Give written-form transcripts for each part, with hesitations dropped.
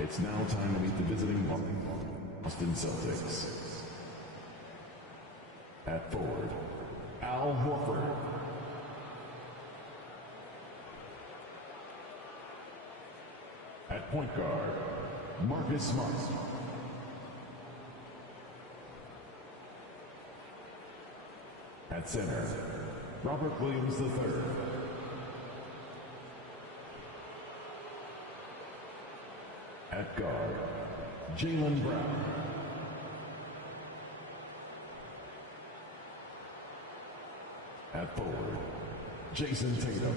It's now time to meet the visiting Boston Celtics. At forward, Al Horford. At point guard, Marcus Smart. At center, Robert Williams III. At guard, Jaylen Brown. At forward, Jason Tatum.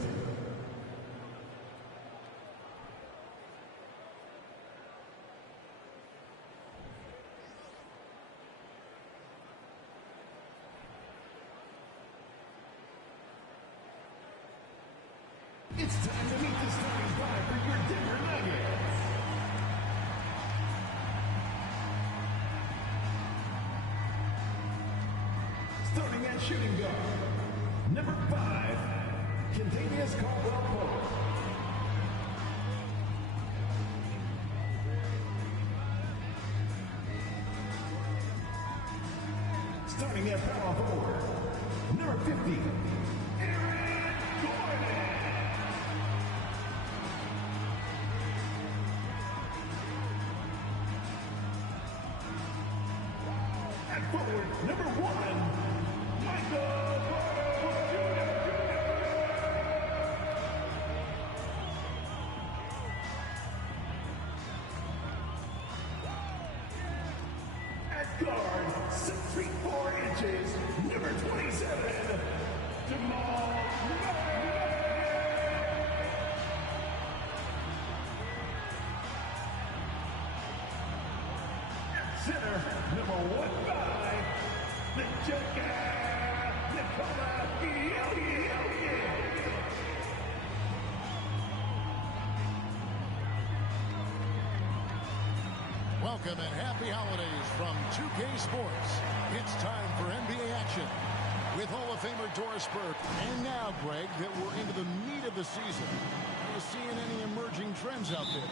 It's time to meet the starting five for your Denver Nuggets. Starting at shooting guard, number 5, Kentavious Caldwell-Pope. Starting at power forward, number 50, Aaron Gordon. At forward, number 1, at guard, 6 feet 4 inches, number 27, Jamal Murray. At center, number 15, the Joker, Nikola Jokic. Welcome and happy holidays from 2K Sports. It's time for NBA action with Hall of Famer Doris Burke. And now, Greg, that we're into the meat of the season, are you seeing any emerging trends out there?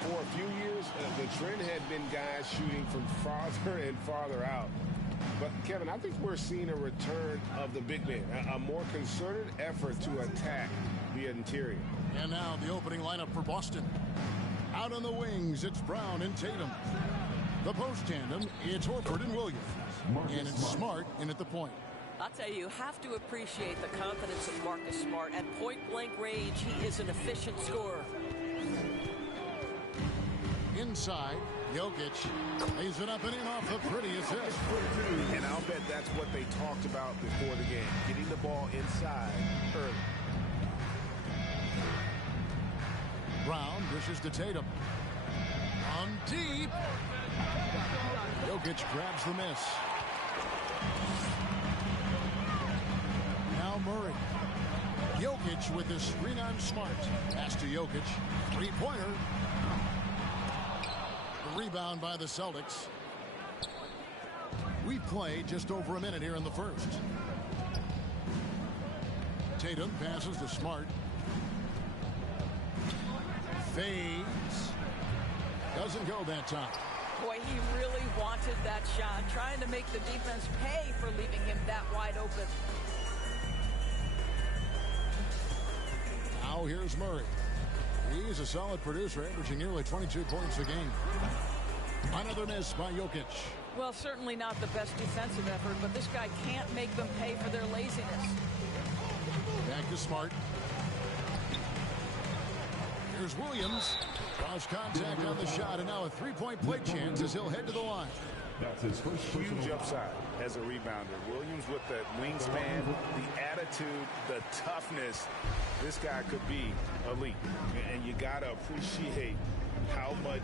For a few years, the trend had been guys shooting from farther and farther out. But, Kevin, I think we're seeing a return of the big man, a more concerted effort to attack the interior. And now the opening lineup for Boston. Out on the wings, it's Brown and Tatum. The post tandem, it's Horford and Williams. And it's Smart in at the point. I'll tell you, you have to appreciate the confidence of Marcus Smart. At point-blank range, he is an efficient scorer. Inside, Jokic lays it up and in off the pretty assist. And I'll bet that's what they talked about before the game, getting the ball inside early. Brown dishes to Tatum. On deep. Jokic grabs the miss. Now Murray. Jokic with the screen on Smart. Pass to Jokic. Three-pointer. Rebound by the Celtics. We play just over a minute here in the first. Tatum passes to Smart. Fades. Doesn't go that time. Boy, he really wanted that shot, trying to make the defense pay for leaving him that wide open. Now here's Murray. He's a solid producer, averaging nearly 22 points a game. Another miss by Jokic. Well, certainly not the best defensive effort, but this guy can't make them pay for their laziness. Back to Smart. Here's Williams. Cross contact on the shot, and now a three-point play chance as he'll head to the line. That's his first Huge upside as a rebounder. Williams with the wingspan, the attitude, the toughness. This guy could be elite. And you got to appreciate how much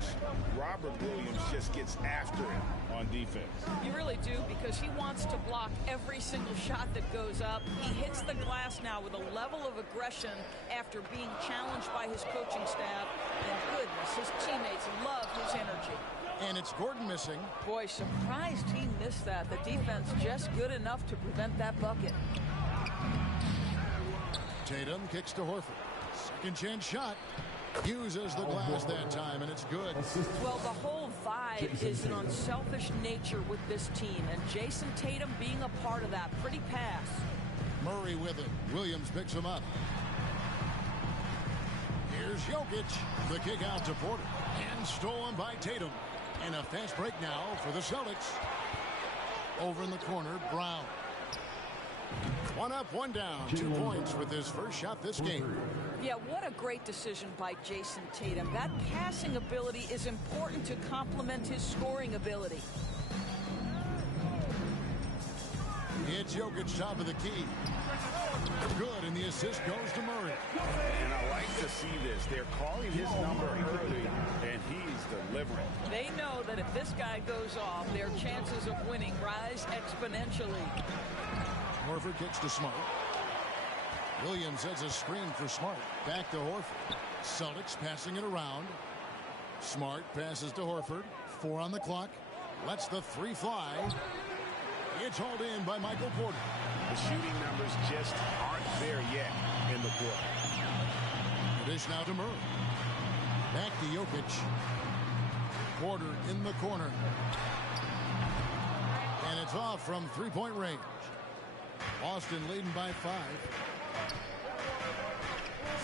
Robert Williams just gets after him on defense. You really do, because he wants to block every single shot that goes up. He hits the glass now with a level of aggression after being challenged by his coaching staff. And goodness, his teammates love his energy. And it's Gordon missing. Boy, surprised he missed that. The defense just good enough to prevent that bucket. Tatum kicks to Horford. Second chance shot. Uses the glass that time, and it's good. Well, the whole vibe is an unselfish nature with this team, and Jason Tatum being a part of that. Pretty pass. Murray with it. Williams picks him up. Here's Jokic. The kick out to Porter. And stolen by Tatum. And a fast break now for the Celtics. Over in the corner, Brown. One up, one down. 2 points with his first shot this game. Yeah, what a great decision by Jason Tatum. That passing ability is important to complement his scoring ability. It's Jokic top of the key. Good, and the assist goes to Murray. And I like to see this. They're calling his number early, and he's delivering. They know that if this guy goes off, their chances of winning rise exponentially. Horford kicks to Smart. Williams sets a screen for Smart. Back to Horford. Celtics passing it around. Smart passes to Horford. 4 on the clock. Lets the 3 fly. It's hauled in by Michael Porter. The shooting numbers just aren't there yet in the quarter. Dish now to Murray. Back to Jokic. Porter in the corner. And it's off from 3-point range. Boston leading by 5.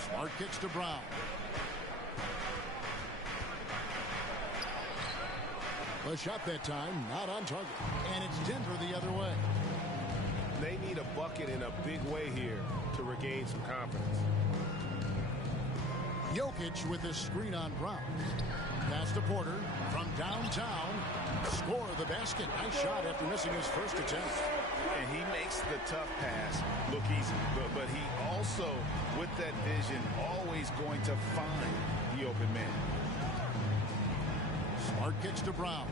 Smart kicks to Brown. The shot that time not on target. And it's Denver the other way. They need a bucket in a big way here to regain some confidence. Jokic with his screen on Brown. Pass to Porter from downtown. Score the basket. Nice shot after missing his first attempt. And he makes the tough pass look easy. But he also, with that vision, always going to find the open man. Smart kicks to Brown.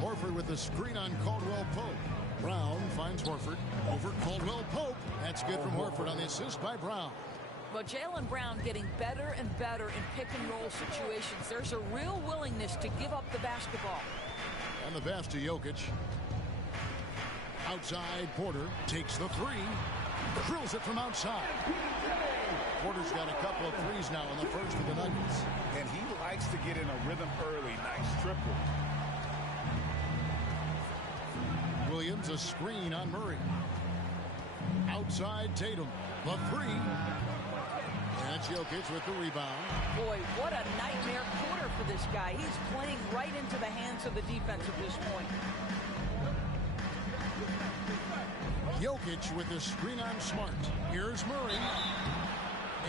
Horford with the screen on Caldwell Pope. Brown finds Horford. Over Caldwell Pope. That's good from Horford on the assist by Brown. But Jaylen Brown getting better and better in pick-and-roll situations. There's a real willingness to give up the basketball. And the pass to Jokic. Outside, Porter takes the 3. Drills it from outside. Porter's got a couple of threes now in the first for the Nuggets. And he likes to get in a rhythm early. Nice triple. Williams, a screen on Murray. Outside, Tatum. The 3. And Jokic with the rebound. Boy, what a nightmare quarter for this guy. He's playing right into the hands of the defense at this point. Jokic with the screen on Smart. Here's Murray.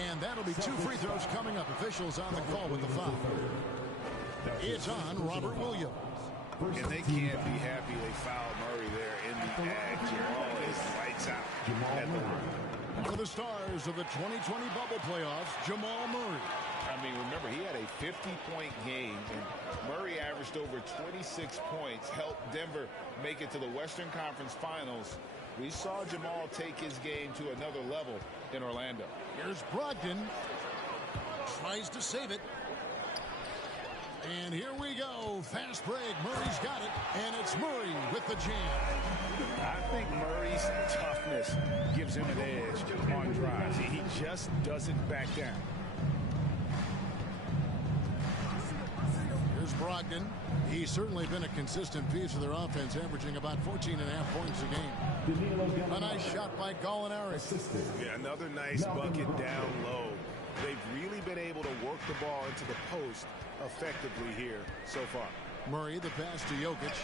And that'll be 2 free throws coming up. Officials on the call with the foul. It's on Robert Williams. And they can't be happy they fouled Murray there in the act. Jamal is lights out at the line. For the stars of the 2020 bubble playoffs, Jamal Murray. I mean, remember, he had a 50-point game, and Murray averaged over 26 points, helped Denver make it to the Western Conference Finals. We saw Jamal take his game to another level in Orlando. Here's Brogdon. Tries to save it. And here we go. Fast break. Murray's got it. And it's Murray with the jam. I think Murray's toughness gives him an edge on drives. He just doesn't back down. Here's Brogdon. He's certainly been a consistent piece of their offense, averaging about 14.5 points a game. A nice shot by Gallinari. Yeah, another nice bucket down low. They've really been able to work the ball into the post effectively here so far. Murray, the pass to Jokic.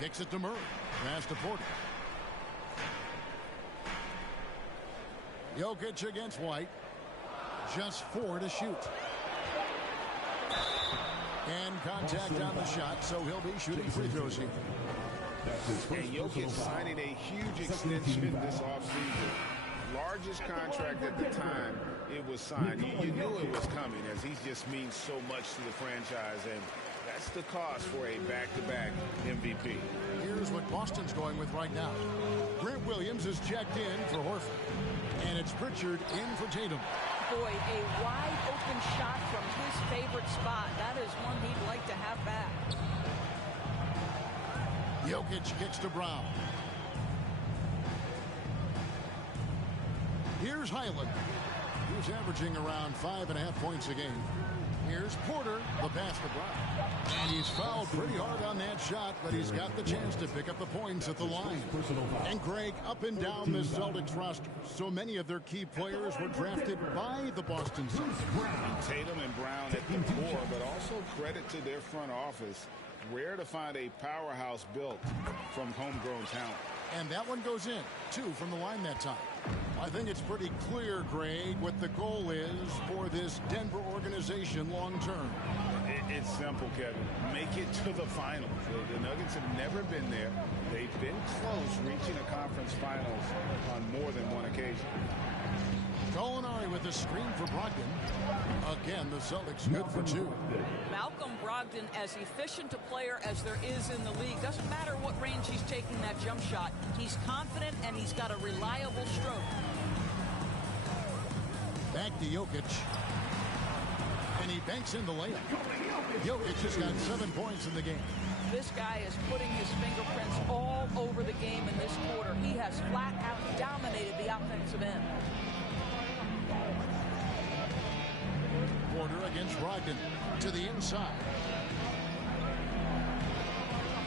Kicks it to Murray. Pass to Porter. Jokic against White. Just 4 to shoot. And contact on the shot, so he'll be shooting free throws here. And Jokic signing a huge extension this offseason. Largest contract at the time it was signed. You knew it was coming, as he just means so much to the franchise, and that's the cost for a back-to-back MVP. Here's what Boston's going with right now. Grant Williams is checked in for Horford, and it's Pritchard in for Tatum. Boy, a wide-open shot from his favorite spot. That is one he'd like to have back. Jokic kicks to Brown. Here's Highland. He's averaging around 5.5 points a game. Here's Porter, the pass to Brown. And he's fouled pretty hard on that shot, but he's got the chance to pick up the points at the line. And Greg, up and down the Celtics roster, so many of their key players were drafted by the Boston Celtics. Tatum and Brown at the core, but also credit to their front office. Rare to find a powerhouse built from homegrown talent. And that one goes in, 2 from the line that time. I think it's pretty clear, Greg, what the goal is for this Denver organization long term. It's simple, Kevin. Make it to the finals. The Nuggets have never been there. They've been close reaching a conference finals on more than one occasion. Gallinari with a screen for Brogdon. Again, the Celtics good for 2. Malcolm Brogdon, as efficient a player as there is in the league. Doesn't matter what range he's taking that jump shot. He's confident and he's got a reliable stroke. Back to Jokic. And he banks in the layup. Jokic has got 7 points in the game. This guy is putting his fingerprints all over the game in this quarter. He has flat out dominated the offensive end. Porter against Brogdon to the inside.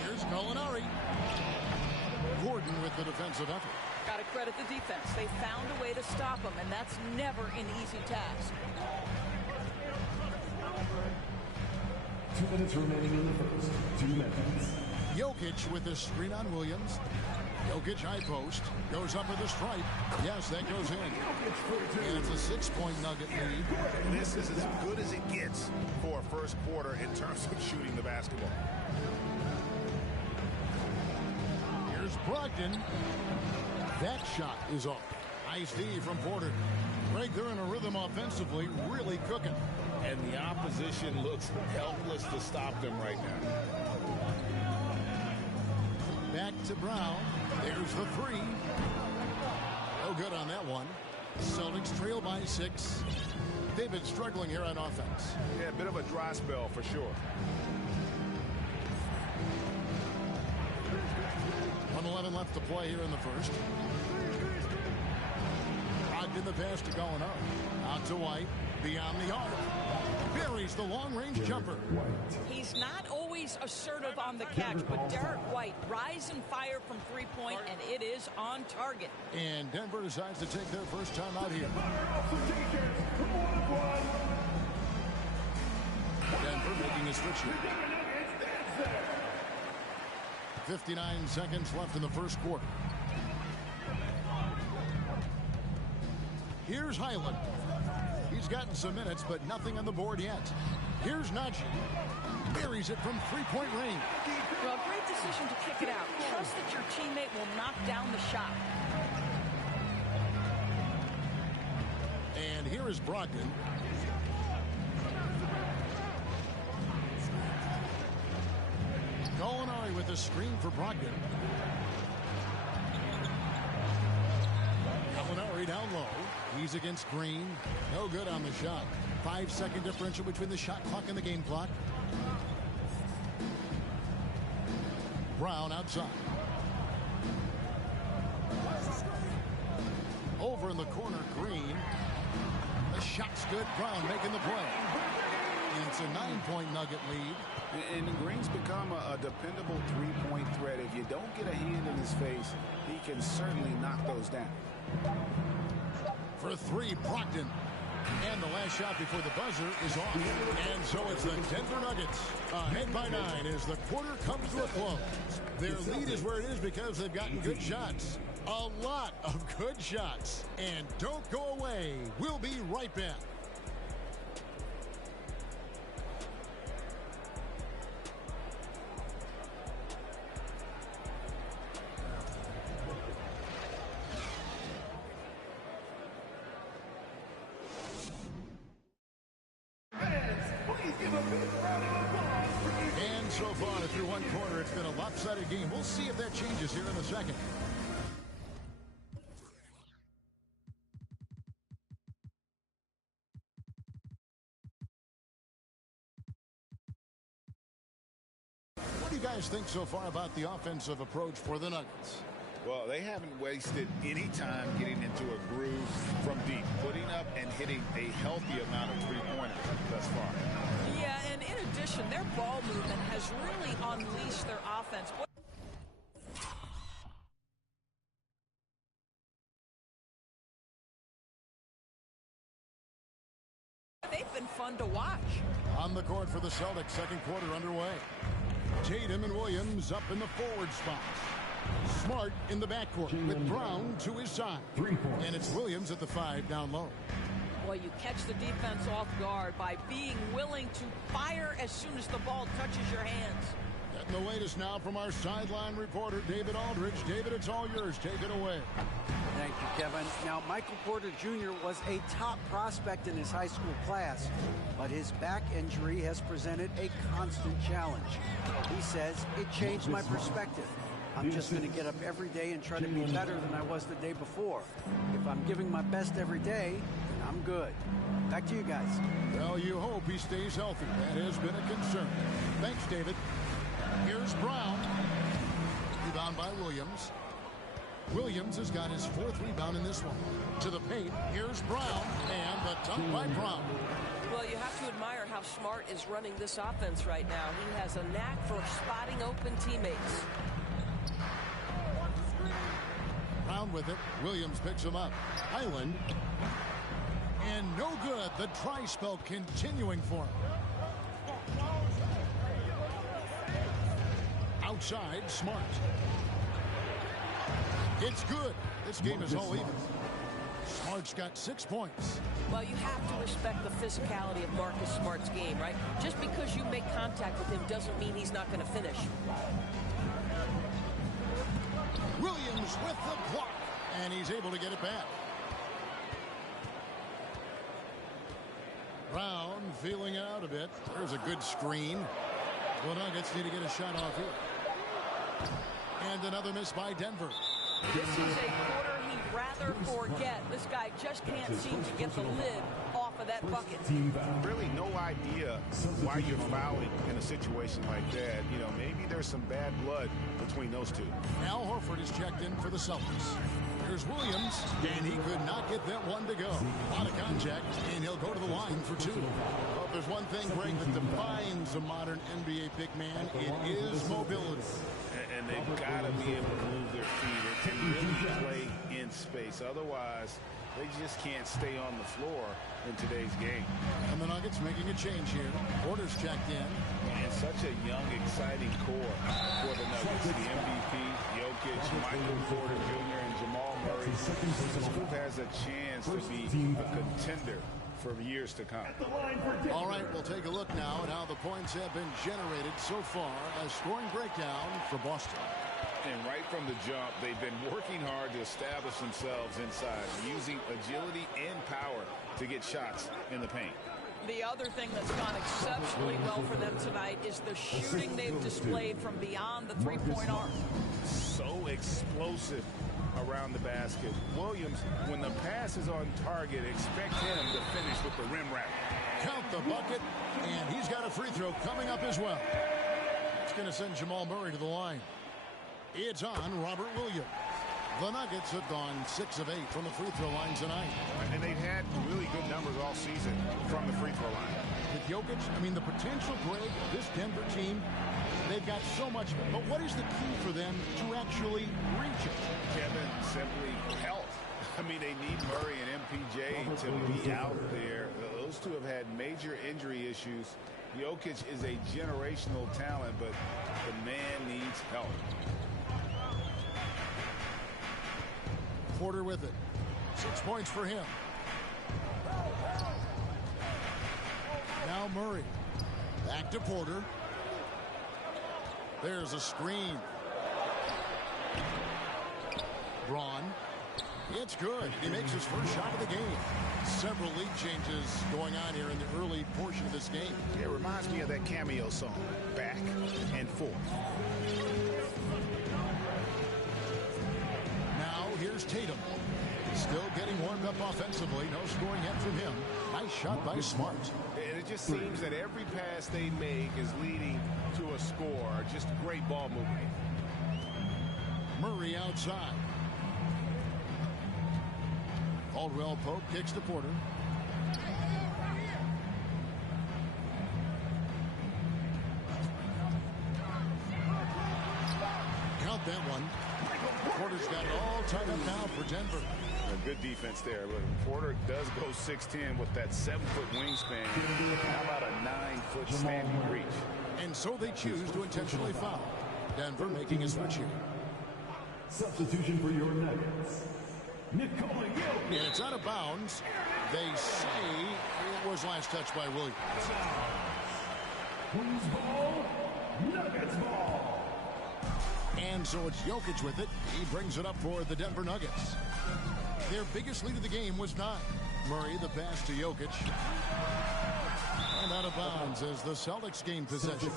Here's Gallinari. Gordon with the defensive effort. Got to credit the defense. They found a way to stop him, and that's never an easy task. 2 minutes remaining in the first. 2 minutes. Jokic with the screen on Williams. Jokic high post. Goes up with a stripe. Yes, that goes in. And it's a 6-point Nugget lead. This is as good as it gets for a first quarter in terms of shooting the basketball. Here's Brogdon. That shot is off. Nice D from Porter. Greg, they're in a rhythm offensively, really cooking. And the opposition looks helpless to stop them right now. Back to Brown. There's the 3. No good on that one. Celtics trail by 6. They've been struggling here on offense. Yeah, a bit of a dry spell for sure. 1:11 left to play here in the first. Brogdon the pass to Gallinari. Out to White. Beyond the arc. Buries the long-range jumper. He's not always assertive on the catch, but Derek White rise and fire from three-point, and it is on target. And Denver decides to take their first time out here. Denver making a switch here. 59 seconds left in the first quarter. Here's Highland. He's gotten some minutes, but nothing on the board yet. Here's Najee. Buries it from three-point range. Well, great decision to kick it out. Trust that your teammate will knock down the shot. And here is Brogdon. Gallinari with a screen for Brogdon. Gallinari down low. He's against Green. No good on the shot. 5-second differential between the shot clock and the game clock. Brown outside. Over in the corner, Green. The shot's good. Brown making the play. And it's a 9-point Nugget lead. And Green's become a dependable three-point threat. If you don't get a hand in his face, he can certainly knock those down. For 3, Brogdon. And the last shot before the buzzer is off. And so it's the Denver Nuggets ahead by 9 as the quarter comes to a close. Their lead is where it is because they've gotten good shots. A lot of good shots. And don't go away. We'll be right back. And so far through one quarter, it's been a lopsided game. We'll see if that changes here in a second. What do you guys think so far about the offensive approach for the Nuggets? Well, they haven't wasted any time getting into a groove from deep, putting up and hitting a healthy amount of three-pointers thus far. Yeah, and in addition, their ball movement has really unleashed their offense. They've been fun to watch. On the court for the Celtics, second quarter underway. Tatum and Williams up in the forward spots. Smart in the backcourt with Brown to his side. And it's Williams at the 5 down low. Well, you catch the defense off guard by being willing to fire as soon as the ball touches your hands. Getting the latest now from our sideline reporter, David Aldridge. David, it's all yours. Take it away. Thank you, Kevin. Now, Michael Porter Jr. was a top prospect in his high school class, but his back injury has presented a constant challenge. He says, it changed my perspective. I'm just going to get up every day and try to be better than I was the day before. If I'm giving my best every day, then I'm good. Back to you guys. Well, you hope he stays healthy. That has been a concern. Thanks, David. Here's Brown. Rebound by Williams. Williams has got his 4th rebound in this one. To the paint. Here's Brown. And the dunk by Brown. Well, you have to admire how Smart is running this offense right now. He has a knack for spotting open teammates. Brown with it. Williams picks him up. Highland. And no good. The dry spell continuing for him. Outside, Smart. It's good. This game is all even. Smart's got 6 points. Well, you have to respect the physicality of Marcus Smart's game, right? Just because you make contact with him doesn't mean he's not going to finish. Williams with the block. And he's able to get it back. Brown feeling it out a bit. There's a good screen. The Nuggets need to get a shot off here. And another miss by Denver. This is a quarter he'd rather forget. This guy just can't seem to get the lid off of that bucket. Really no idea why you're fouling in a situation like that. You know, maybe there's some bad blood between those two. Al Horford is checked in for the Celtics. Here's Williams, and he could not get that one to go. A lot of contact, and he'll go to the line for 2. Well, if there's one thing, Greg, that defines a modern NBA big man, it is mobility. And they've got to be able to move their feet and really play in space. Otherwise, they just can't stay on the floor in today's game. And the Nuggets making a change here. Porter's checked in. And such a young, exciting core for the Nuggets. The MVP, Jokic, Michael Porter Jr., and Jamal Murray. This group has a chance to be a contender for years to come. All right, we'll take a look now at how the points have been generated so far. A scoring breakdown for Boston. And right from the jump, they've been working hard to establish themselves inside, using agility and power to get shots in the paint. The other thing that's gone exceptionally well for them tonight is the shooting they've displayed from beyond the three-point arc. So explosive around the basket. Williams, when the pass is on target, expect him to finish with the rim wrap. Count the bucket, and he's got a free throw coming up as well. It's going to send Jamal Murray to the line. It's on Robert Williams. The Nuggets have gone 6 of 8 from the free throw line tonight. And they've had really good numbers all season from the free throw line. With Jokic, I mean, the potential, Greg, this Denver team, they've got so much. But what is the key for them to actually reach it? Kevin, simply health. I mean, they need Murray and MPJ to be out there. Those two have had major injury issues. Jokic is a generational talent, but the man needs help. Porter with it. 6 points for him. Now Murray. Back to Porter. There's a screen. Braun. It's good. He makes his first shot of the game. Several league changes going on here in the early portion of this game. It reminds me of that cameo song, Back and Forth. Now here's Tatum. Still getting warmed up offensively. No scoring yet from him. Nice shot by Smart. And it just seems that every pass they make is leading to a score. Just great ball movement. Murray outside. Caldwell Pope kicks to Porter. Count that one. Porter's got it all tied up now for Denver. A good defense there. But Porter does go 6'10" with that 7-foot wingspan. How about a 9-foot standing reach? And so they choose to intentionally foul. Denver making a switch here. Substitution for your Nuggets. Nikola Jokic. And it's out of bounds. They say it was last touched by Williams. Whose ball? Nuggets ball. And so it's Jokic with it. He brings it up for the Denver Nuggets. Their biggest lead of the game was 9. Murray the pass to Jokic. And out of bounds as the Celtics gain possession.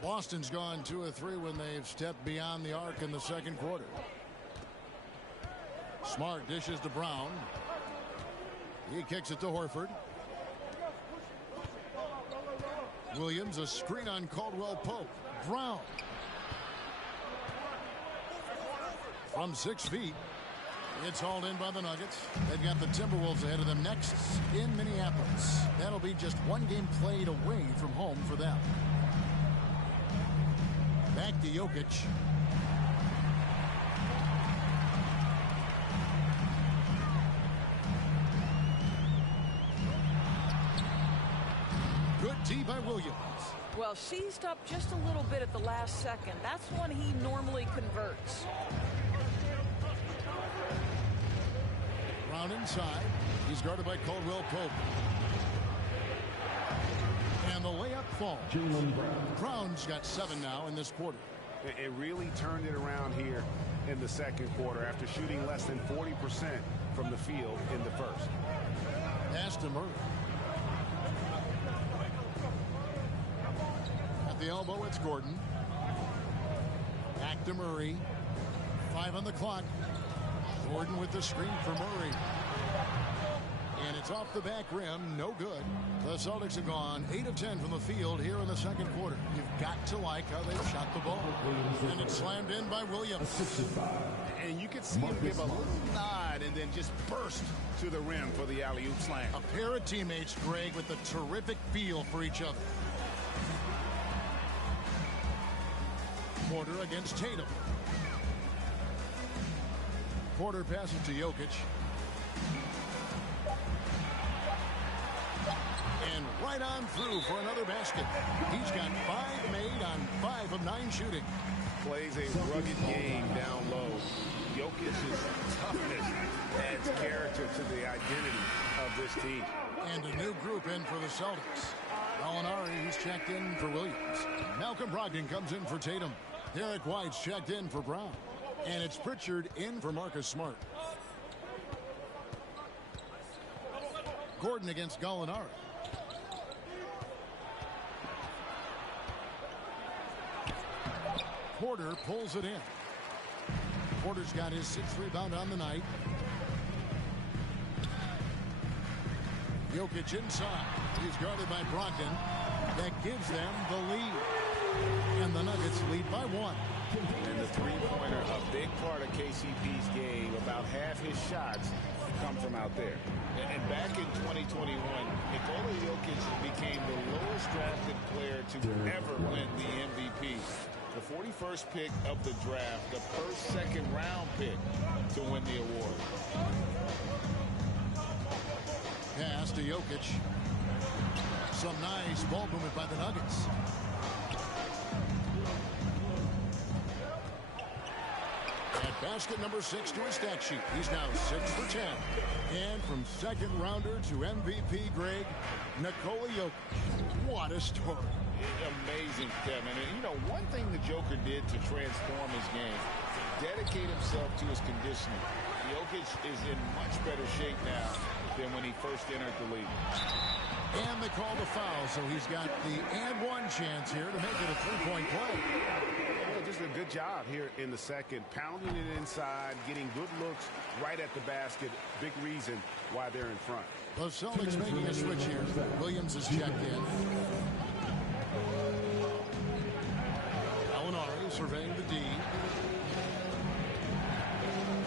Boston's gone 2 of 3 when they've stepped beyond the arc in the second quarter. Smart dishes to Brown. He kicks it to Horford. Williams, a screen on Caldwell Pope. Brown. From 6 feet. It's hauled in by the Nuggets. They've got the Timberwolves ahead of them next in Minneapolis. That'll be just 1 game played away from home for them. Back to Jokic. Good D by Williams. Well, seized up just a little bit at the last second. That's when he normally converts. Brown inside. He's guarded by Caldwell Pope. And the layup falls. Brown's got 7 now in this quarter. It really turned it around here in the second quarter after shooting less than 40% from the field in the first. Pass to Murray. At the elbow, it's Gordon. Back to Murray. 5 on the clock. Gordon with the screen for Murray. And it's off the back rim. No good. The Celtics have gone 8 of 10 from the field here in the second quarter. You've got to like how they've shot the ball. And it's slammed in by Williams. And you could see him give a little nod and then just burst to the rim for the alley-oop slam. A pair of teammates, Greg, with a terrific feel for each other. Porter against Tatum. Porter passes to Jokic. And right on through for another basket. He's got 5 made on 5 of 9 shooting. Plays a rugged game down low. Jokic's toughness adds character to the identity of this team. And a new group in for the Celtics. Gallinari, he's checked in for Williams. Malcolm Brogdon comes in for Tatum. Derek White's checked in for Brown. And it's Pritchard in for Marcus Smart. Gordon against Gallinari. Porter pulls it in. Porter's got his 6th rebound on the night. Jokic inside. He's guarded by Brogdon. That gives them the lead. And the Nuggets lead by 1. And the three-pointer, a big part of KCP's game. About half his shots come from out there. And back in 2021, Nikola Jokic became the lowest drafted player to ever win the MVP. The 41st pick of the draft, the first second-round pick to win the award. Pass to Jokic. Some nice ball movement by the Nuggets. At basket number 6 to his stat sheet. He's now 6 for 10. And from second rounder to MVP, Greg, Nikola Jokic. What a story. Amazing, Kevin. And, you know, one thing the Joker did to transform his game, dedicate himself to his conditioning. Jokic is in much better shape now than when he first entered the league. And they call the foul, so he's got the and 1 chance here to make it a 3-point play. Yeah, just a good job here in the second, pounding it inside, getting good looks right at the basket. Big reason why they're in front. The Celtics making a switch here. Williams is checked in. surveying the D.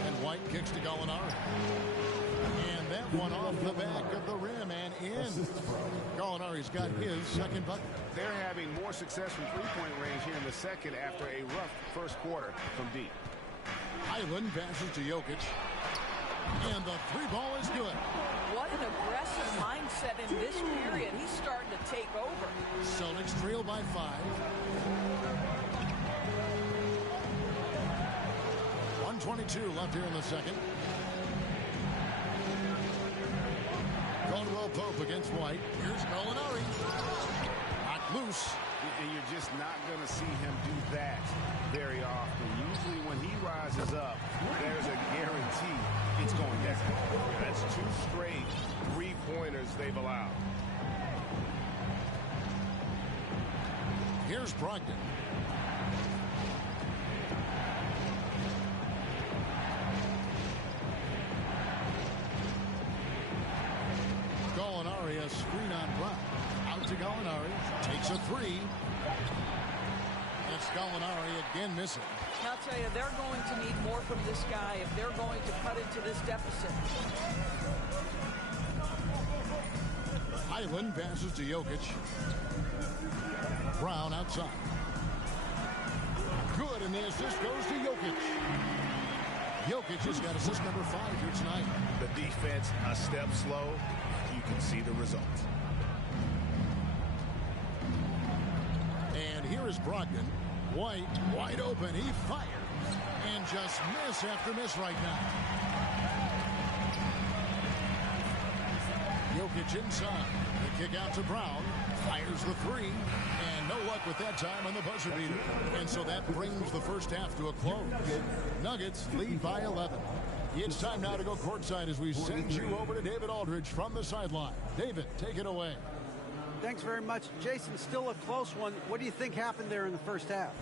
And White kicks to Gallinari. And that one off the back of the rim and in. Gallinari's got his second bucket. They're having more success from three-point range here in the second after a rough first quarter from deep. Highland passes to Jokic. And the three ball is good. What an aggressive mindset in this period. He's starting to take over. Celtics trail by 5. 1:22 left here in the second. Caldwell Pope against White. Here's Gallinari. Knocked loose. And you're just not going to see him do that very often. Usually when he rises up, there's a guarantee it's going down. That's 2 straight three-pointers they've allowed. Here's Brogdon. Gallinari, a screen on Brown. Out to Gallinari. Takes a 3. It's Gallinari again missing. I'll tell you, they're going to need more from this guy if they're going to cut into this deficit. Highland passes to Jokic. Brown outside. Good, and the assist goes to Jokic. Jokic has got assist number 5 here tonight. The defense a step slow. You can see the results. And here is Brogdon. White, wide open. He fires. And just miss after miss right now. Jokic inside. The kick out to Brown. Fires the 3. And no luck with that time on the buzzer beater. And so that brings the first half to a close. Nuggets lead by 11. It's time now to go courtside as we send you over to David Aldridge from the sideline. David, take it away. Thanks very much. Jason, still a close one. What do you think happened there in the first half?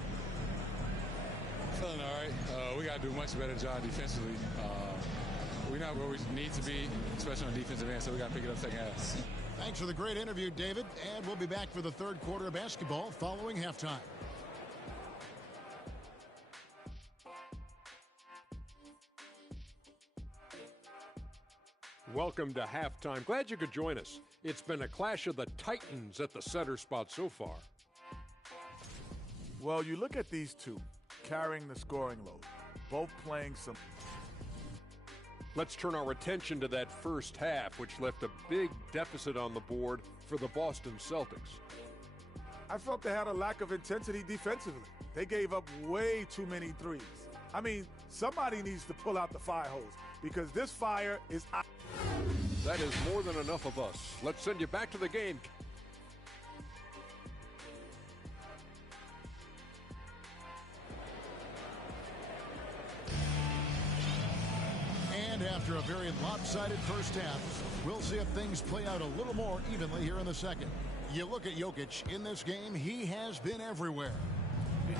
Feeling all right. We got to do a much better job defensively. We're not where we need to be, especially on the defensive end, so we got to pick it up second half. Thanks for the great interview, David. And we'll be back for the third quarter of basketball following halftime. Welcome to halftime. Glad you could join us. It's been a clash of the Titans at the center spot so far. Well, you look at these two carrying the scoring load, both playing some. Let's turn our attention to that first half, which left a big deficit on the board for the Boston Celtics. I felt they had a lack of intensity defensively. They gave up way too many threes. I mean, somebody needs to pull out the fire hose because this fire is out. That is more than enough of us. Let's send you back to the game. And after a very lopsided first half, we'll see if things play out a little more evenly here in the second. You look at Jokic in this game, he has been everywhere.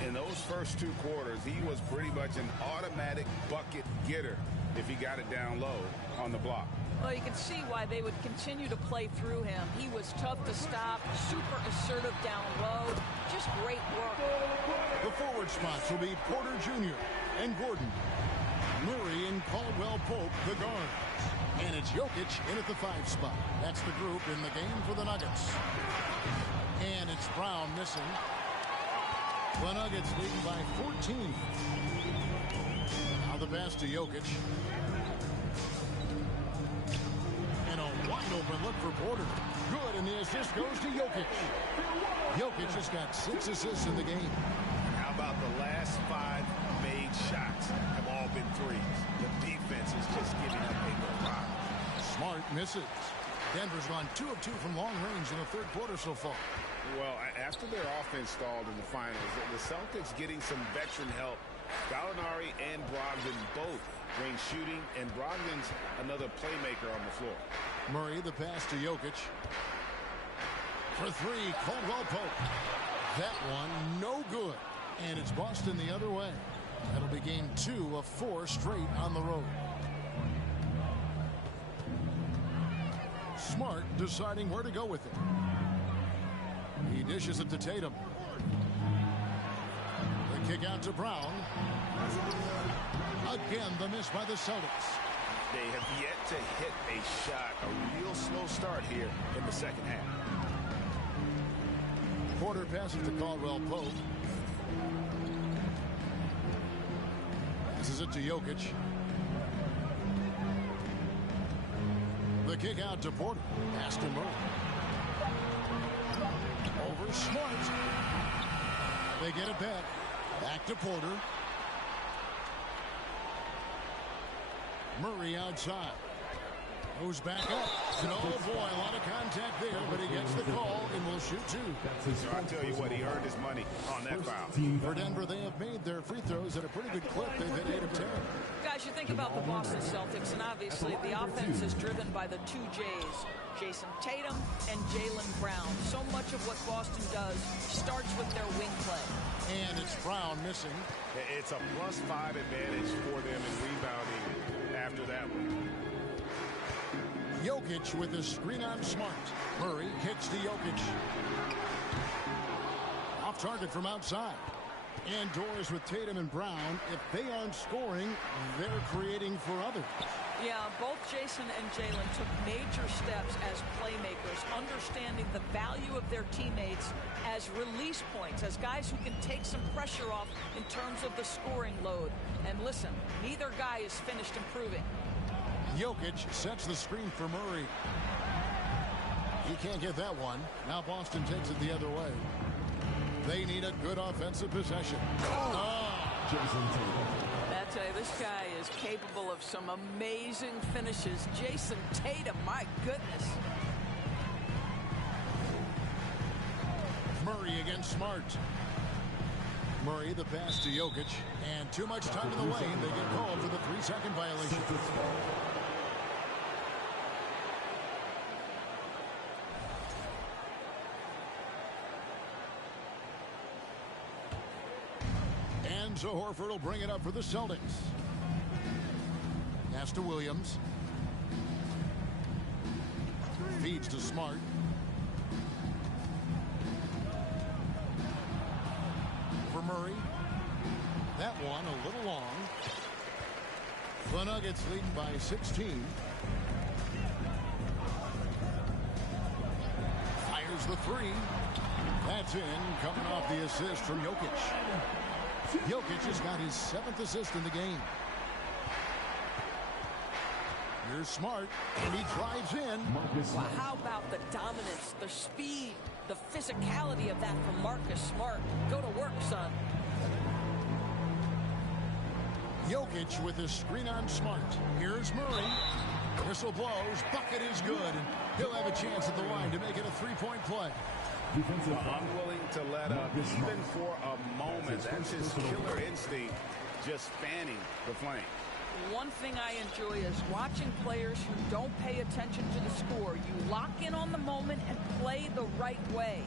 In those first 2 quarters, he was pretty much an automatic bucket getter if he got it down low on the block. Well, you can see why they would continue to play through him. He was tough to stop, super assertive down low, just great work. The forward spots will be Porter Jr. and Gordon. Murray and Caldwell Pope, the guards. And it's Jokic in at the 5 spot. That's the group in the game for the Nuggets. And it's Brown missing. The Nuggets leading by 14. Now the pass to Jokic. And a wide open look for Porter. Good, and the assist goes to Jokic. Jokic has got 6 assists in the game. How about the last 5 made shots have all been threes? The defense is just giving up big fire. Smart misses. Denver's gone 2 of 2 from long range in the third quarter so far. Well, after their offense stalled in the finals, the Celtics getting some veteran help. Gallinari and Brogdon both bring shooting, and Brogdon's another playmaker on the floor. Murray, the pass to Jokic. For 3, Caldwell Pope. That one, no good. And it's Boston the other way. That'll be game 2 of 4 straight on the road. Smart deciding where to go with it. He dishes it to Tatum. The Kick out to Brown. Again, the miss by the Celtics. They have yet to hit a shot. A real slow start here in the second half. Porter passes to Caldwell Pope. Passes it to Jokic. The kick out to Porter. Pass to Murray. Over Smart. They get it back. Back to Porter. Murray outside. Goes back up. And oh boy, a lot of contact there, but he gets the call and will shoot two. So I tell you what, he earned his money on that foul. For Denver, they have made their free throws at a pretty good clip. They've hit 8 of 10. Guys, you think about the Boston Celtics, and obviously the offense is driven by the two J's, Jason Tatum and Jaylen Brown. So much of what Boston does starts with their wing play. And it's Brown missing. It's a +5 advantage for them in rebounding after that one. Jokic with a screen on Smart. Murray kicks to Jokic. Off target from outside. Indoors with Tatum and Brown. If they aren't scoring, they're creating for others. Yeah, both Jason and Jaylen took major steps as playmakers, understanding the value of their teammates as release points, as guys who can take some pressure off in terms of the scoring load. And listen, neither guy is finished improving. Jokic sets the screen for Murray. He can't get that one. Now Boston takes it the other way. They need a good offensive possession. I tell you, this guy is capable of some amazing finishes. Jason Tatum, my goodness. Murray against Smart. Murray, the pass to Jokic. And too much time in the lane. They get called for the 3-second violation. And so Horford will bring it up for the Celtics. Pass to Williams. Feeds to Smart. For Murray. That one a little long. The Nuggets leading by 16. Fires the three. That's in, coming off the assist from Jokic. Jokic has got his 7th assist in the game. Here's Smart, and he drives in. Well, how about the dominance, the speed, the physicality of that from Marcus Smart? Go to work, son. Jokic with his screen on Smart. Here's Murray. Whistle blows. Bucket is good. And he'll have a chance at the line to make it a 3-point play. Unwilling to let up, even for a moment. That's his killer instinct, just fanning the flame. One thing I enjoy is watching players who don't pay attention to the score. You lock in on the moment and play the right way.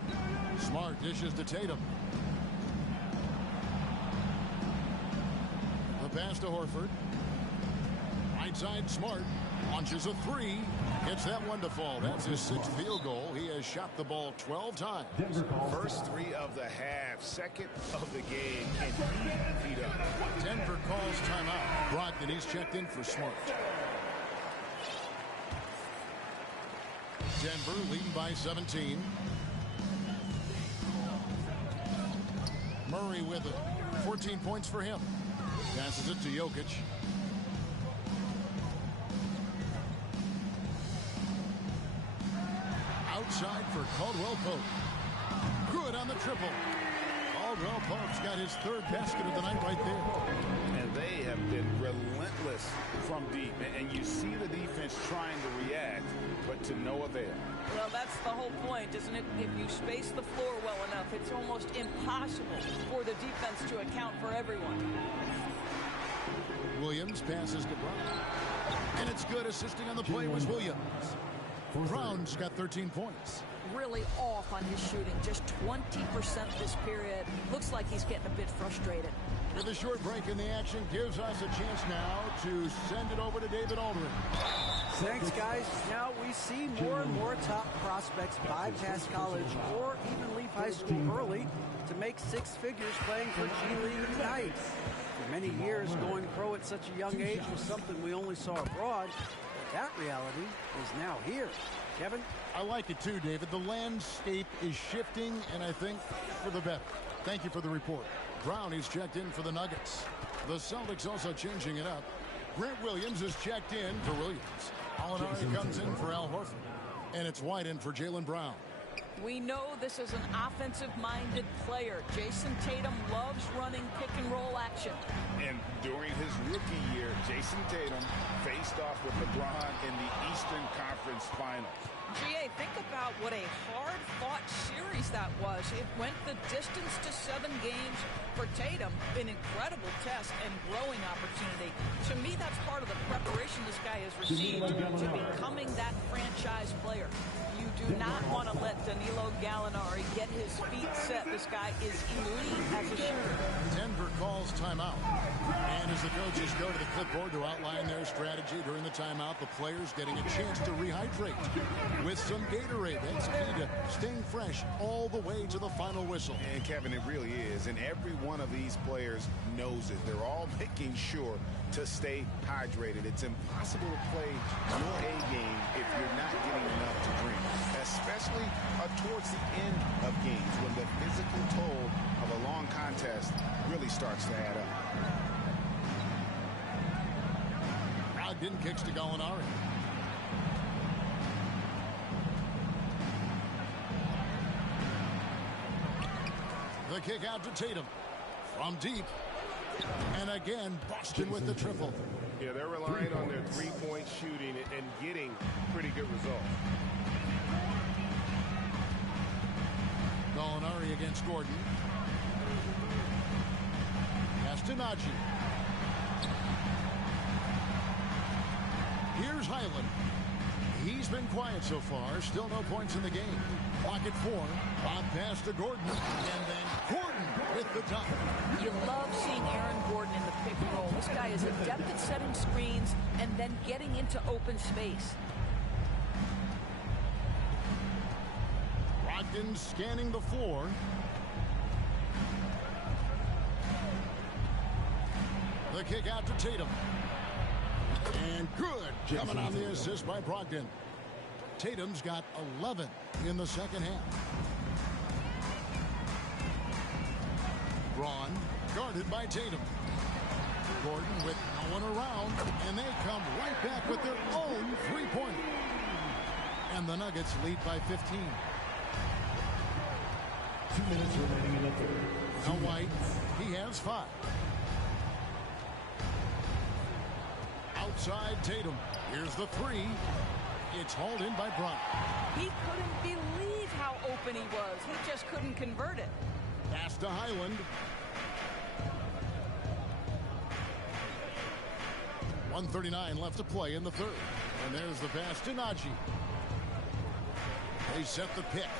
Smart dishes to Tatum. The pass to Horford. Right side Smart. Launches a three. Gets that one to fall. That's his 6th field goal. He has shot the ball 12 times. First 3 of the half, 2nd of the game, and heat up. Denver calls timeout. Brogdon, he's checked in for Smart. Denver leading by 17. Murray with it. 14 points for him. Passes it to Jokic. Outside for Caldwell Pope. Good on the triple. Caldwell Pope's got his 3rd basket of the night right there. And they have been relentless from deep. And you see the defense trying to react, but to no avail. Well, that's the whole point, isn't it? If you space the floor well enough, it's almost impossible for the defense to account for everyone. Williams passes to Brown. And it's good. Assisting on the play was Williams. Brown's got 13 points. Really off on his shooting. Just 20% this period. Looks like he's getting a bit frustrated. With a short break in the action, gives us a chance now to send it over to David Aldridge. Thanks, guys. Now we see more and more top prospects bypass college or even leave high school early to make six figures playing for G League Ignite. For many years, going pro at such a young age was something we only saw abroad. But that reality is now here. Kevin? I like it too, David. The landscape is shifting, and I think for the better. Thank you for the report. Brown is checked in for the Nuggets. The Celtics also changing it up. Grant Williams is checked in for Williams. Alinari comes in for Al Horford. And it's White in for Jaylen Brown. We know this is an offensive-minded player. Jason Tatum loves running pick-and-roll action. And during his rookie year, Jason Tatum faced off with LeBron in the Eastern Conference Finals. GA, think about what a hard-fought series that was. It went the distance to 7 games. For Tatum, an incredible test and growing opportunity. To me, that's part of the preparation this guy has received to becoming that franchise player. You do not want to let Danilo Gallinari get his feet set. This guy is elite as a shooter. Denver calls timeout. And as the coaches go to the clipboard to outline their strategy during the timeout, the players getting a chance to rehydrate with some Gatorade. That's key to staying fresh all the way to the final whistle. And Kevin, it really is. And every one of these players knows it. They're all making sure to stay hydrated. It's impossible to play your A game if you're not getting enough to drink, especially towards the end of games when the physical toll of a long contest really starts to add up. Brogdon kicks to Gallinari. The kick out to Tatum from deep. And again, Boston with the triple. Yeah, they're relying on their three-point shooting and getting pretty good results. Gallinari against Gordon. Castanacci. Here's Highland. He's been quiet so far. Still no points in the game. Clock at 4. Bob pass to Gordon. And then Gordon with the dunk. You love seeing Aaron Gordon in the pick and roll. This guy is adept at setting screens and then getting into open space. Brogdon scanning the floor. The kick out to Tatum. And good. Coming on the assist by Brogdon. Tatum's got 11 in the second half. Braun guarded by Tatum. Gordon with no one around. And they come right back with their own three-pointer. And the Nuggets lead by 15. 2 minutes remaining in the third. Now White, he has 5. Outside Tatum. Here's the 3. It's hauled in by Brown. He couldn't believe how open he was. He just couldn't convert it. Pass to Highland. 1:39 left to play in the third. And there's the pass to Najee. They set the pick.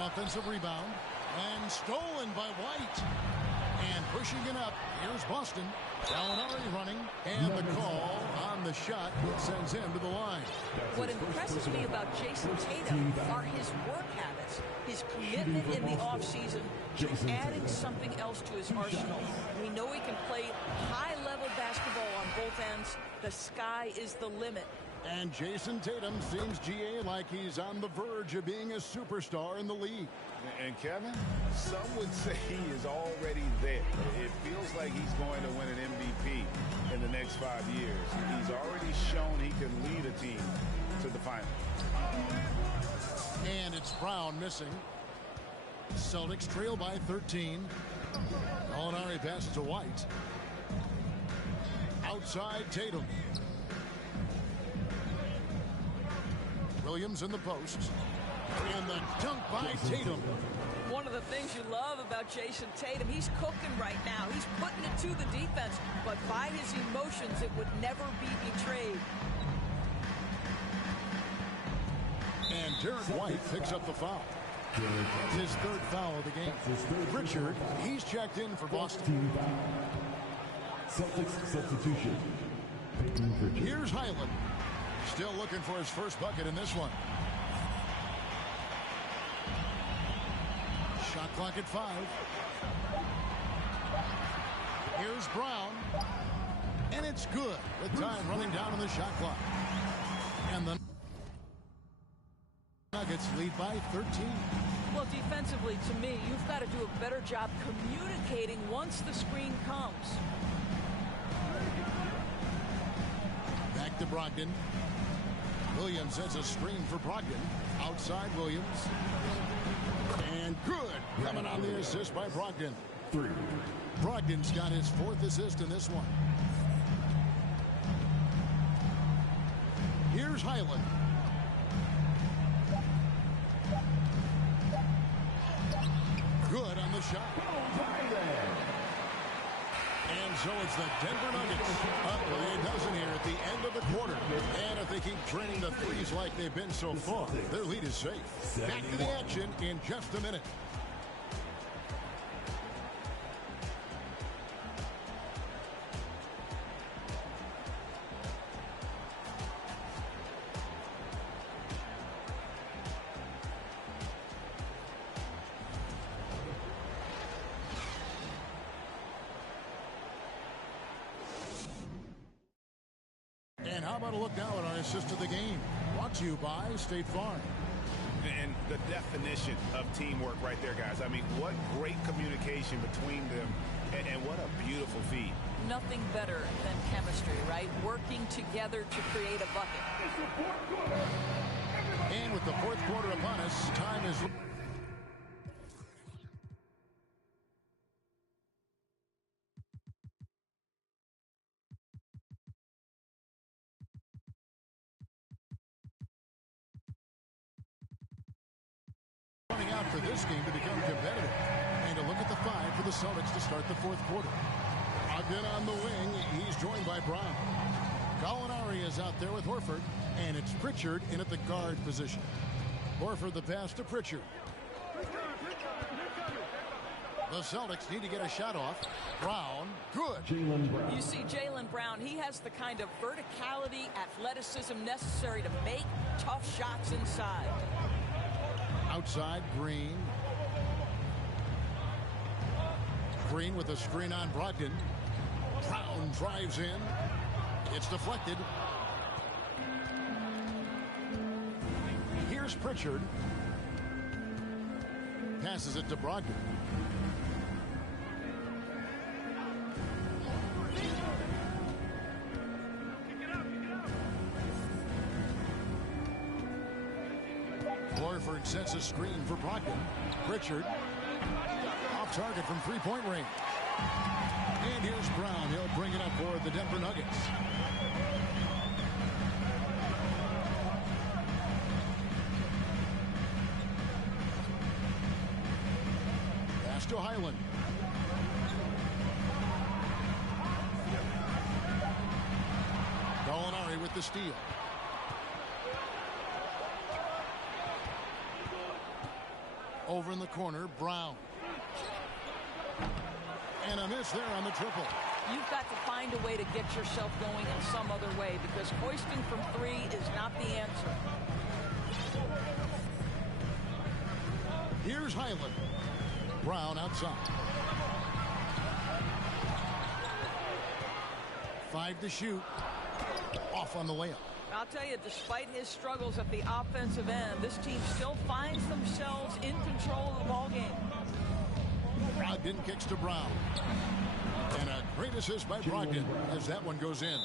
Offensive rebound. And stolen by White. And pushing it up. Here's Boston. Gallinari running. And the call on the shot sends him to the line. What impresses me about Jason Tatum are his work habits, his commitment in the offseason to adding something else to his arsenal. We know he can play high-level basketball on both ends. The sky is the limit. And Jason Tatum seems, GA, like he's on the verge of being a superstar in the league. And Kevin, some would say he is already there. It feels like he's going to win an MVP in the next 5 years. He's already shown he can lead a team to the final. And it's Brown missing. Celtics trail by 13. Gallinari passes to White. Outside Tatum. Williams in the post. And the dunk by Tatum. One of the things you love about Jason Tatum, he's cooking right now. He's putting it to the defense, but by his emotions, it would never be betrayed. And Derek White picks up the foul. That's his third foul of the game. Pritchard, he's checked in for Boston. Team foul. Celtics substitution. Here's Highland. Still looking for his first bucket in this one. Shot clock at 5. Here's Brown. And it's good with time running down on the shot clock. And the Nuggets lead by 13. Well, defensively, to me, you've got to do a better job communicating once the screen comes. Back to Brogdon. Williams sets a screen for Brogdon. Outside Williams. And good. Coming on the assist by Brogdon. 3. Brogdon's got his 4th assist in this one. Here's Highland. Good on the shot. And so it's the Denver Nuggets up by a dozen here at the end of the quarter. And if they keep training the threes like they've been so far, their lead is safe. Back to the action in just a minute. And how about a look now at our assist of the game? Brought to you by State Farm. And the definition of teamwork right there, guys. I mean, what great communication between them, and what a beautiful feed. Nothing better than chemistry, right? Working together to create a bucket. And with the 4th quarter upon us, time is... running out for this game to become competitive. And a look at the 5 for the Celtics to start the 4th quarter. Ogden on the wing. He's joined by Brown. Gallinari is out there with Horford. And it's Pritchard in at the guard position. Horford the pass to Pritchard. The Celtics need to get a shot off. Brown, good. You see Jaylen Brown, he has the kind of verticality, athleticism necessary to make tough shots inside. Outside, Green. Green with a screen on Brogdon. Brown drives in. It's deflected. Here's Pritchard. Passes it to Brogdon. Horford sets a screen for Brogdon. Pritchard off target from three-point range. And here's Brown. He'll bring it up for the Denver Nuggets. Pass to Highland. Gallinari with the steal. Over in the corner, Brown. And a miss there on the triple. You've got to find a way to get yourself going in some other way, because hoisting from 3 is not the answer. Here's Highland. Brown outside. 5 to shoot. Off on the layup. I'll tell you, despite his struggles at the offensive end, this team still finds themselves in control of the ballgame. Brogdon kicks to Brown. And a great assist by Brogdon as that one goes in.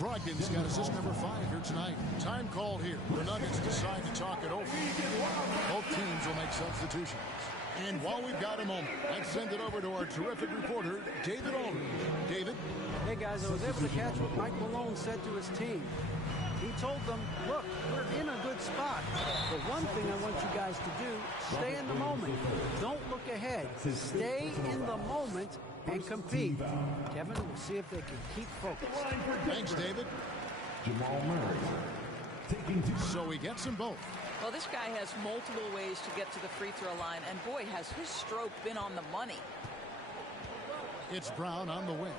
Brogdon's got assist number 5 here tonight. Time called here. The Nuggets decide to talk it over. Both teams will make substitutions. And while we've got a moment, let's send it over to our terrific reporter, David Olney. David? Hey, guys, I was able to catch what Mike Malone said to his team. He told them, look, we're in a good spot. But one thing I want you guys to do, stay in the moment. Don't look ahead. Stay in the moment and compete. Kevin, we'll see if they can keep focused. Thanks, David. Jamal Murray taking 2. So he gets them both. Well, this guy has multiple ways to get to the free throw line, and boy, has his stroke been on the money. It's Brown on the wing.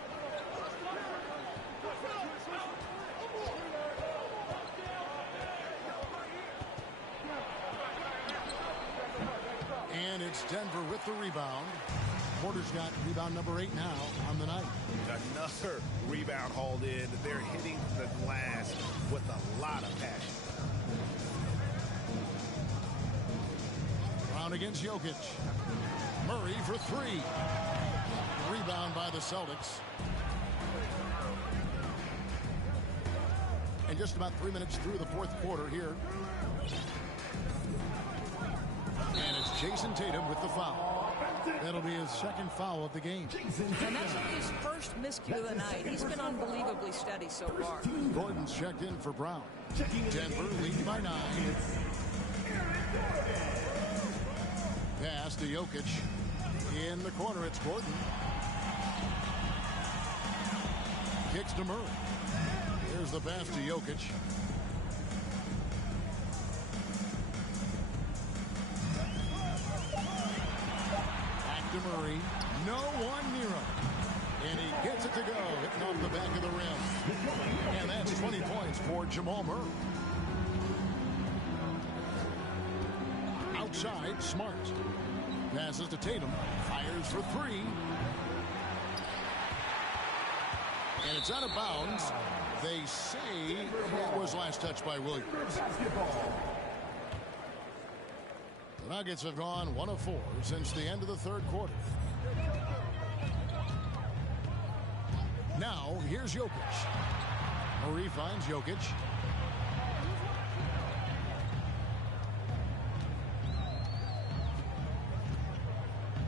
And it's Denver with the rebound. Porter's got rebound number 8 now on the night. Another rebound hauled in. They're hitting the glass with a lot of passion. Brown against Jokic. Murray for 3. Rebound by the Celtics. And just about 3 minutes through the fourth quarter here. And it's Jason Tatum with the foul. That'll be his second foul of the game. And that's his first miscue of the night. He's been unbelievably steady so far. Gordon's checked in for Brown. Denver leading by 9. Pass to Jokic. In the corner, it's Gordon. Kicks to Murray. Here's the pass to Jokic. Back to Murray. No one near him. And he gets it to go. Hitting off the back of the rim. And that's 20 points for Jamal Murray. Outside, Smart. Passes to Tatum. Fires for 3. And it's out of bounds. They say it was last touched by Williams. The Nuggets have gone 1 of 4 since the end of the third quarter. Now, here's Jokic. Murray finds Jokic.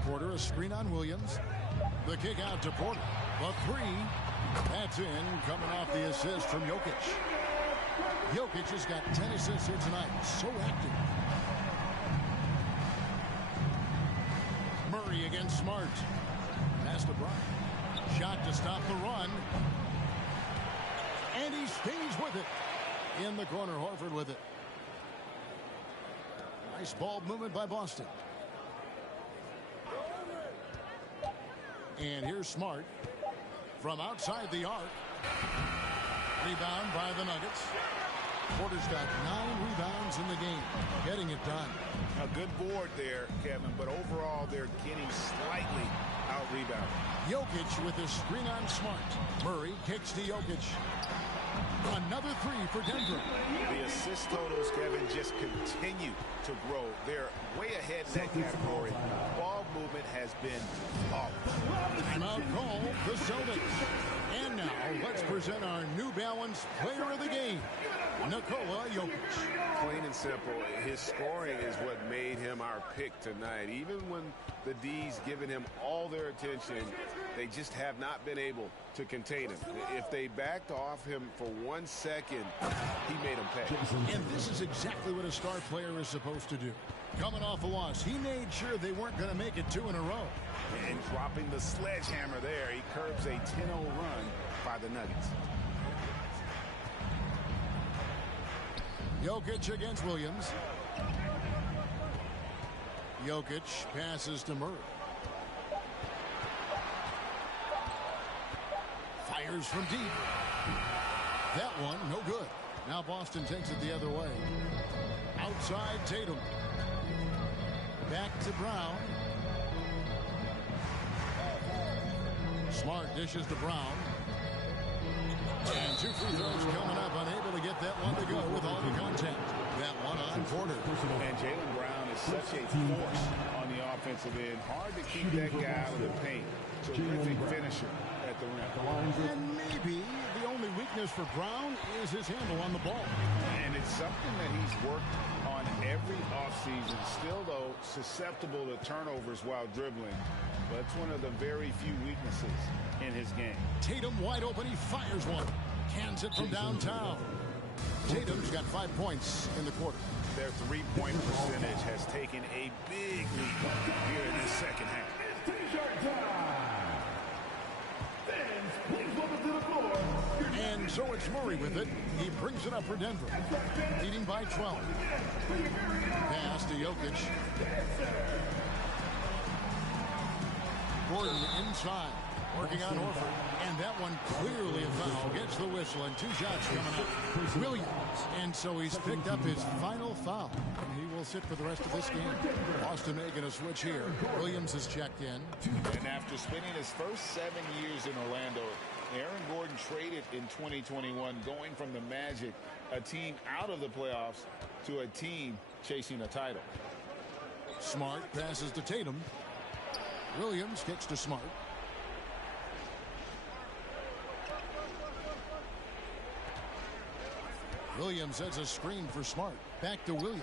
Porter, a screen on Williams. The kick out to Porter. The 3. That's in, coming off the assist from Jokic. Jokic has got 10 assists here tonight. So active. Murray against Smart. Pass to Brown. Shot to stop the run. And he stays with it. In the corner, Horford with it. Nice ball movement by Boston. And here's Smart from outside the arc. Rebound by the Nuggets. Porter's got 9 rebounds in the game. Getting it done. A good board there, Kevin, but overall they're getting slightly out-rebounded. Jokic with his screen on Smart. Murray kicks to Jokic. Another 3 for Denver. The assist totals, Kevin, just continue to grow. They're way ahead in that category. Ball movement has been flawless. Timeout call, the Celtics. And now, let's present our New Balance player of the game, Nikola Jokic. Plain and simple, his scoring is what made him our pick tonight. Even when the D's giving him all their attention, they just have not been able to contain him. If they backed off him for 1 second, he made them pay. And this is exactly what a star player is supposed to do. Coming off a loss, he made sure they weren't going to make it 2 in a row. And dropping the sledgehammer there, he curbs a 10-0 run by the Nuggets. Jokic against Williams. Jokic passes to Murray. Fires from deep. That one, no good. Now Boston takes it the other way. Outside Tatum. Back to Brown. Smart dishes to Brown. And 2 free throws coming up. Unable to get that one to go with all the contact. That one on Porter. And Jaylen Brown is such a force on the offensive end. Hard to keep that guy out of the paint. Terrific finisher at the rim. And maybe the only weakness for Brown is his handle on the ball. And it's something that he's worked on every offseason. Still, though, susceptible to turnovers while dribbling. But it's one of the very few weaknesses in his game. Tatum wide open. He fires one. Cans it from downtown. Tatum's got 5 points in the quarter. Their three-point percentage has taken a big leap here in this second half. And And so it's Murray with it. He brings it up for Denver, leading by 12. Pass to Jokic. Gordon inside, working on Horford. And that one clearly a foul. Gets the whistle and 2 shots coming up. Williams. And so he's picked up his final foul. And he will sit for the rest of this game. Boston making a switch here. Williams has checked in. And after spending his first 7 years in Orlando, Aaron Gordon traded in 2021, going from the Magic, a team out of the playoffs, to a team chasing a title. Smart passes to Tatum. Williams kicks to Smart. Williams has a screen for Smart. Back to Williams.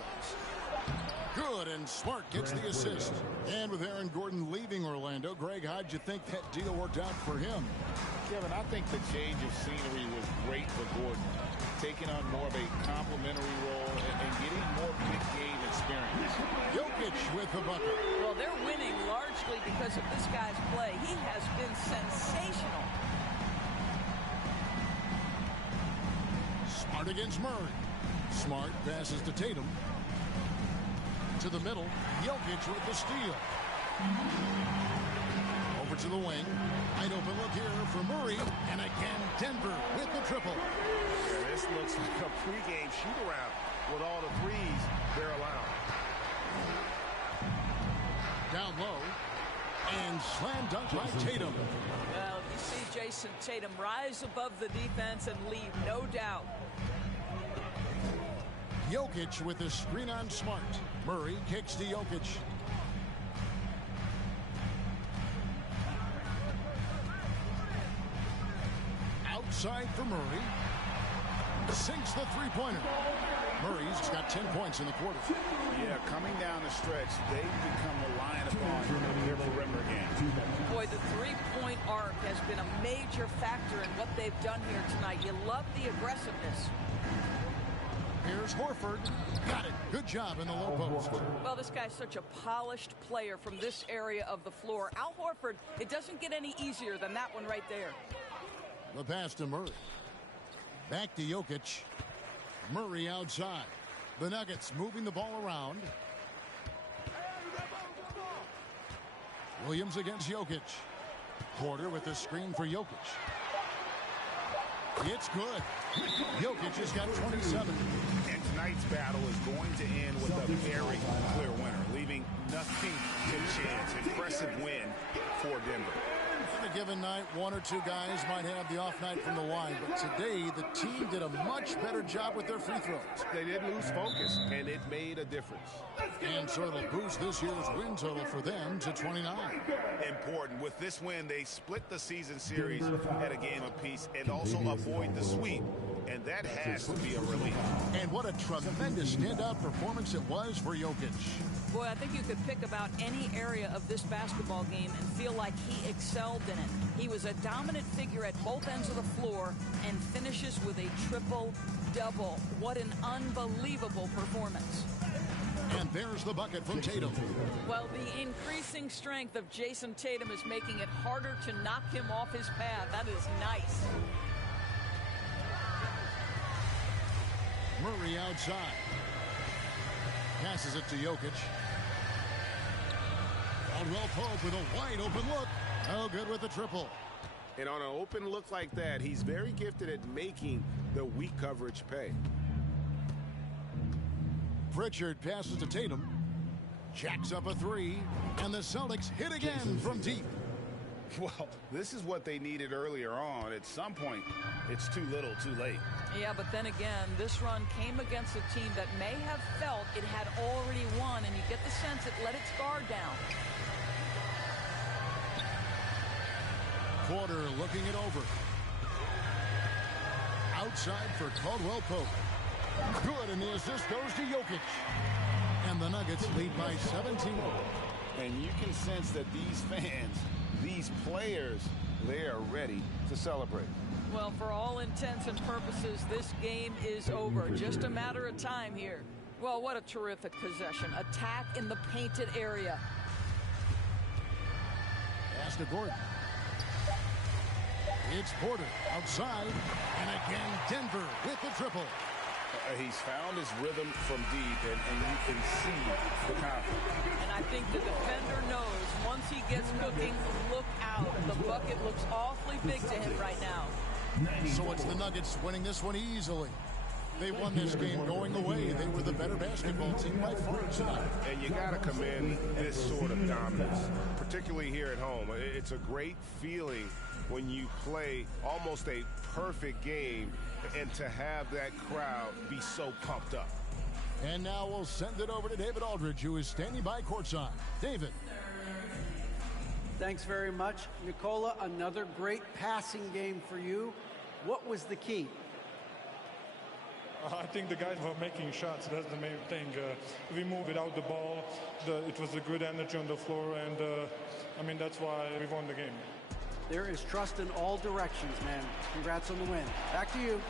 Good, and Smart gets the assist. And with Aaron Gordon leaving Orlando, Greg, how'd you think that deal worked out for him? Kevin, I think the change of scenery was great for Gordon, taking on more of a complimentary role and getting more big game experience. Jokic with the bucket. Well, they're winning largely because of this guy's play. He has been sensational. Smart against Murray. Smart passes to Tatum. To the middle. Jokic with the steal. Over to the wing. Wide open look here for Murray. And again, Denver with the triple. Yeah, this looks like a pregame shoot-around with all the threes they're allowed. Down low. And slam dunk by Tatum. Well, you see Jason Tatum rise above the defense and leave, no doubt. Jokic with the screen on Smart. Murray kicks to Jokic. Outside for Murray. Sinks the three-pointer. Murray's got 10 points in the quarter. Yeah, coming down the stretch, they've become reliant upon their perimeter game. Boy, the three-point arc has been a major factor in what they've done here tonight. You love the aggressiveness. Here's Horford. Got it. Good job in the low post. Well, this guy's such a polished player from this area of the floor. Al Horford, it doesn't get any easier than that one right there. The pass to Murray. Back to Jokic. Murray outside. The Nuggets moving the ball around. Williams against Jokic. Porter with the screen for Jokic. It's good. Jokic has got 27. And tonight's battle is going to end with a very clear winner, leaving nothing to chance. Impressive win for Denver. On a given night, one or two guys might have the off night from the line, but today the team did a much better job with their free throws. They did lose focus, and it made a difference. And so it'll boost this year's win total for them to 29. Important. With this win, they split the season series at a game apiece and also avoid the sweep. And that has to be a relief. And what a tremendous standout performance it was for Jokic. Boy, I think you could pick about any area of this basketball game and feel like he excelled in it. He was a dominant figure at both ends of the floor and finishes with a triple-double. What an unbelievable performance. And there's the bucket from Tatum. Well, the increasing strength of Jason Tatum is making it harder to knock him off his path. That is nice. Murray outside. Passes it to Jokic. Caldwell Pope with a wide open look. No good with the triple. And on an open look like that, he's very gifted at making the weak coverage pay. Pritchard passes to Tatum. Jacks up a three. And the Celtics hit again from deep. Well, this is what they needed earlier on. At some point, it's too little, too late. Yeah, but then again, this run came against a team that may have felt it had already won, and you get the sense it let its guard down. Porter looking it over. Outside for Caldwell Pope. Good, and the assist goes to Jokic. And the Nuggets lead by 17. And you can sense that these fans, these players, they are ready to celebrate. Well, for all intents and purposes, this game is over. Just a matter of time here. Well, what a terrific possession. Attack in the painted area. Pass to Gordon. It's Porter outside. And again, Denver with the triple. He's found his rhythm from deep, and you can see the confidence. And I think the defender knows once he gets cooking, look out. The bucket looks awfully big to him right now. So it's the Nuggets winning this one easily. They won this game going away. They were the better basketball team by far tonight. And you got to commend this sort of dominance, particularly here at home. It's a great feeling when you play almost a perfect game and to have that crowd be so pumped up. And now we'll send it over to David Aldridge, who is standing by courtside. David. Thanks very much. Nicola, another great passing game for you. What was the key? I think the guys were making shots. That's the main thing. We moved without the ball. It was a good energy on the floor, and I mean, that's why we won the game. There is trust in all directions, man. Congrats on the win. Back to you.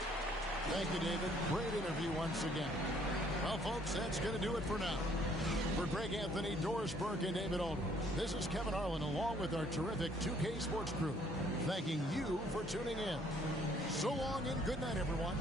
Thank you, David. Great interview once again. Well, folks, that's going to do it for now. For Greg Anthony, Doris Burke, and David Aldridge, this is Kevin Harlan along with our terrific 2K Sports crew, thanking you for tuning in. So long and good night, everyone.